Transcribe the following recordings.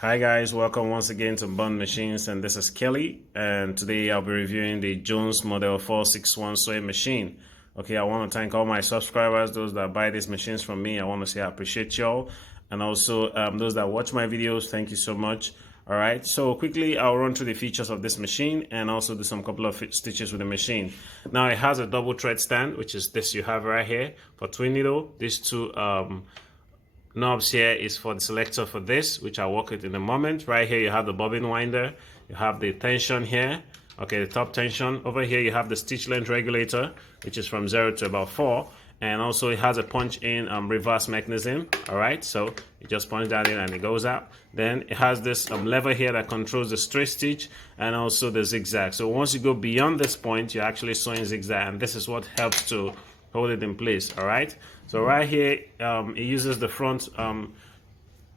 Hi guys, welcome once again to Bond Machines, and this is Kelly, and today I'll be reviewing the Jones Model 461 sewing machine. Okay, I want to thank all my subscribers, those that buy these machines from me. I want to say I appreciate y'all, and also those that watch my videos, thank you so much. All right, so quickly I'll run through the features of this machine and also do some couple of stitches with the machine. Now it has a double thread stand, which is this you have right here for twin needle. These two knobs here is for the selector for this, which I'll work with in a moment. Right here you have the bobbin winder, you have the tension here, okay, the top tension. Over here you have the stitch length regulator, which is from 0 to about 4, and also it has a punch in reverse mechanism. All right, so you just punch that in and it goes out. Then it has this lever here that controls the straight stitch and also the zigzag. So once you go beyond this point, you're actually sewing zigzag, and this is what helps to hold it in place. All right, so right here it uses the front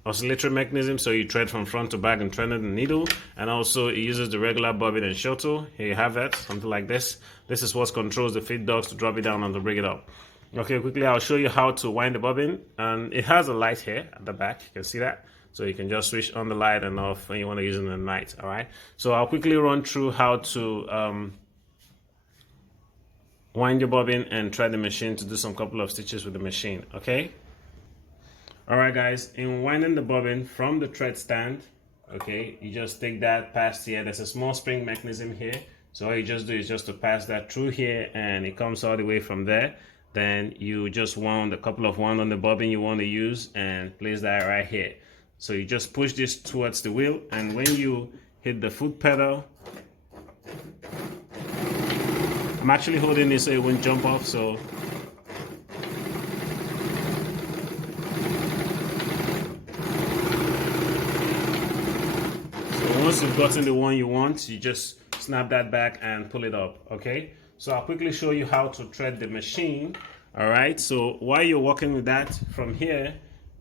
oscillatory mechanism, so you thread from front to back and thread the needle, and also it uses the regular bobbin and shuttle. Here you have it, something like this. This is what controls the feed dogs to drop it down and to bring it up. Okay, quickly I'll show you how to wind the bobbin, and it has a light here at the back, you can see that, so you can just switch on the light and off when you want to use it in the night. All right, so I'll quickly run through how to wind your bobbin and thread the machine to do some couple of stitches with the machine. Okay, all right guys, in winding the bobbin from the thread stand, okay, you just take that past here. There's a small spring mechanism here, so all you just do is just to pass that through here, and it comes all the way from there. Then you just wound a couple of wound on the bobbin you want to use and place that right here. So you just push this towards the wheel, and when you hit the foot pedal, I'm actually holding this so it won't jump off. So once you've gotten the one you want, you just snap that back and pull it up. Okay, so I'll quickly show you how to thread the machine. All right, so while you're working with that, from here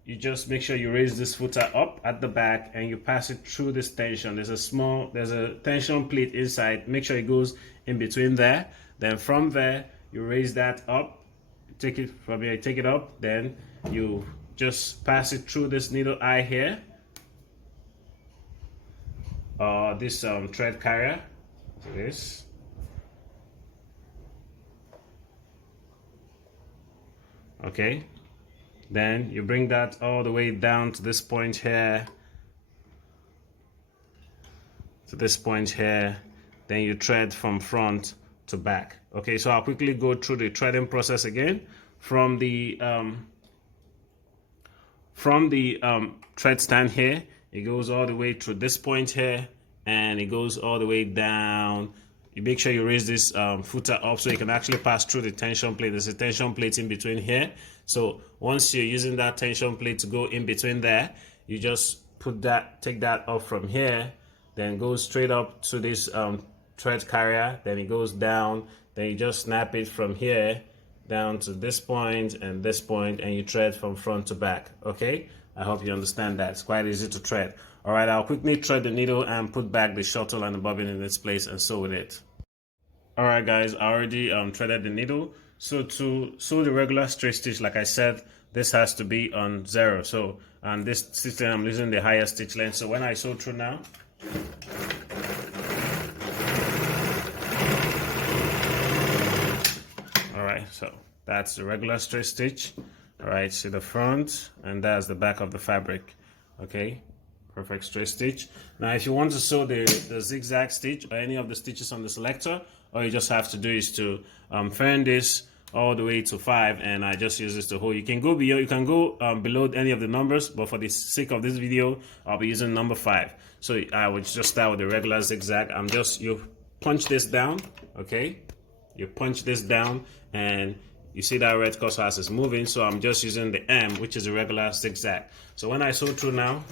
you just make sure you raise this footer up at the back and you pass it through this tension. There's a tension plate inside. Make sure it goes in between there. Then from there you raise that up, take it from here, take it up, then you just pass it through this needle eye here, this thread carrier, this. Okay, then you bring that all the way down to this point here, then you thread from front to back. Okay, so I'll quickly go through the threading process again. From the thread stand here, it goes all the way through this point here, and it goes all the way down. You make sure you raise this footer up so you can actually pass through the tension plate. There's a tension plate in between here. So once you're using that tension plate to go in between there, you just take that up from here, then go straight up to this thread carrier, then it goes down, then you just snap it from here down to this point, and you thread from front to back. Okay, I hope you understand that. It's quite easy to thread. All right, I'll quickly thread the needle and put back the shuttle and the bobbin in its place and sew with it. All right guys, I already threaded the needle. So to sew the regular straight stitch, like I said, this has to be on 0. So and this stitch length, I'm using the higher stitch length. So when I sew through now, all right, so that's the regular straight stitch. All right, see the front, and that's the back of the fabric. Okay, perfect straight stitch. Now if you want to sew the zigzag stitch or any of the stitches on the selector, all you just have to do is to turn this all the way to 5, and I just use this to hold. You can go beyond, you can go below any of the numbers, but for the sake of this video, I'll be using number 5. So I would just start with the regular zigzag. You punch this down, okay? You punch this down, and you see that red cursor as it's moving, so I'm just using the M, which is a regular zigzag. So when I sew through now,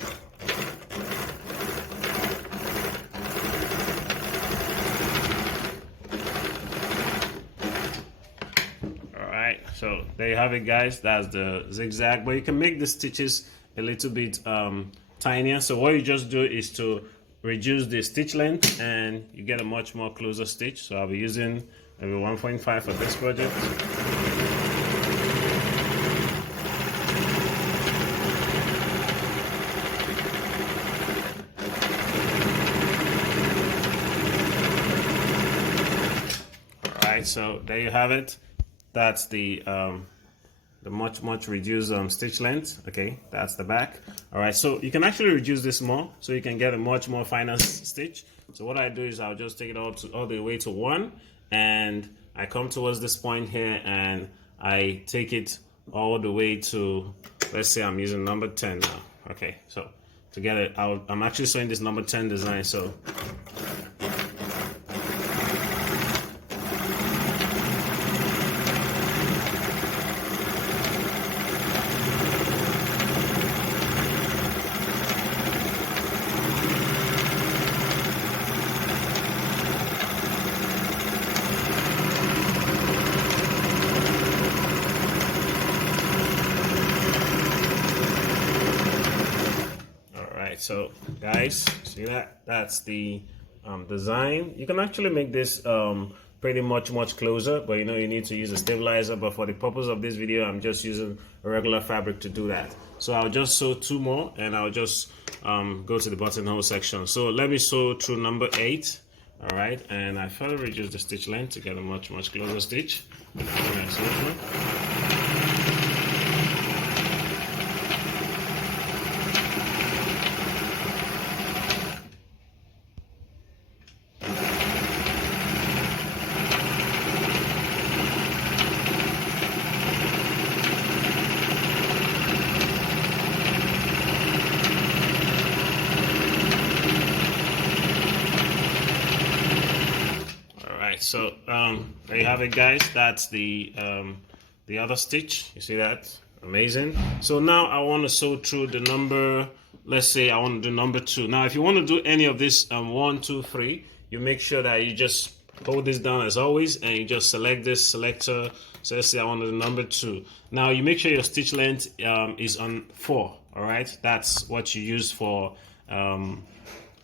so there you have it guys, that's the zigzag, but you can make the stitches a little bit tinier. So what you just do is to reduce the stitch length and you get a much more closer stitch. So I'll be using maybe 1.5 for this project. right, so there you have it. That's the much reduced stitch length. Okay, that's the back. All right, so you can actually reduce this more, so you can get a much more finer stitch. So what I do is I'll just take it all the way to 1, and I come towards this point here, and I take it all the way to, let's say I'm using number 10 now. Okay, so to get it, I'm actually sewing this number 10 design. So so guys, see that? That's the design. You can actually make this pretty much closer, but you know you need to use a stabilizer. But for the purpose of this video, I'm just using a regular fabric to do that. So I'll just sew 2 more, and I'll just go to the buttonhole section. So let me sew through number 8. All right, and I further reduce the stitch length to get a much closer stitch. So there you have it, guys. That's the other stitch. You see that? Amazing. So now I want to sew through the number, let's say I want to do number 2. Now if you want to do any of this 1, 2, 3, you make sure that you just hold this down as always, and you just select this selector. So let's say I want to do number 2. Now you make sure your stitch length is on 4. All right, that's what you use for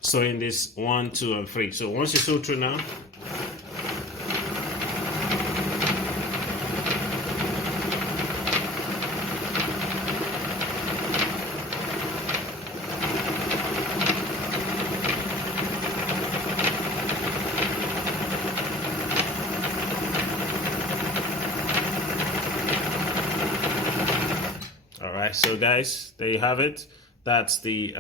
sewing this 1, 2, and 3. So once you sew through now, so guys, there you have it. That's the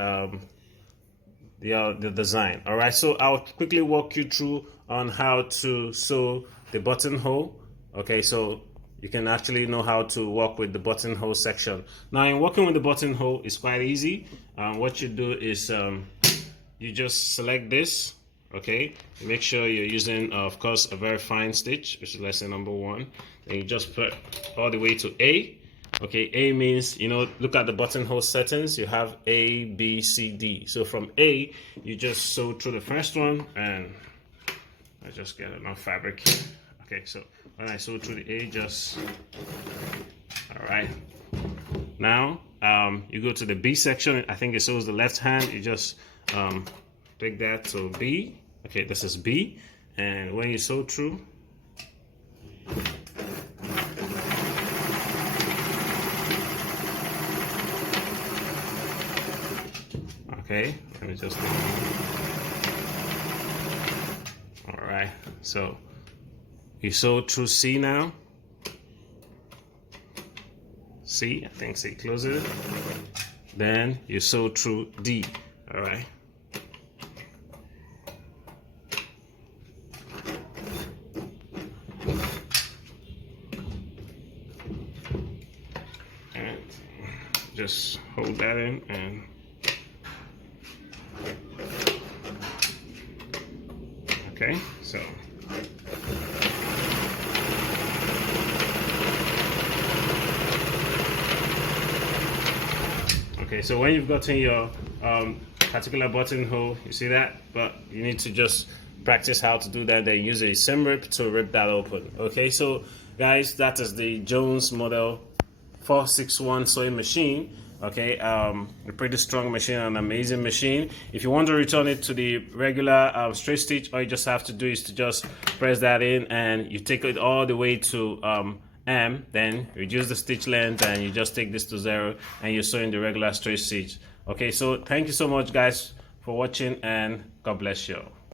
design. All right, so I'll quickly walk you through on how to sew the buttonhole. Okay, so you can actually know how to work with the buttonhole section. Now in working with the buttonhole, it's quite easy. What you do is you just select this. Okay, make sure you're using of course a very fine stitch, which is lesson number 1, and you just put all the way to A. Okay, A means, you know, look at the buttonhole settings. You have A, B, C, D. So from A, you just sew through the first one, and I just get enough fabric here. Okay, so when I sew through the A, just, all right. Now, you go to the B section. I think it shows the left hand. You just take that to B. Okay, this is B. And when you sew through, okay, let me just, all right, so you sew through C now. C, I think C closes it. Then you sew through D, all right. And just hold that in and okay, so okay, so when you've gotten your particular buttonhole, you see that, but you need to just practice how to do that, then use a seam rip to rip that open. Okay, so guys, that is the Jones model 461 sewing machine. Okay, a pretty strong machine, an amazing machine. If you want to return it to the regular straight stitch, all you just have to do is to just press that in, and you take it all the way to M, then reduce the stitch length, and you just take this to 0, and you're sewing the regular straight stitch. Okay, so thank you so much guys for watching, and God bless you.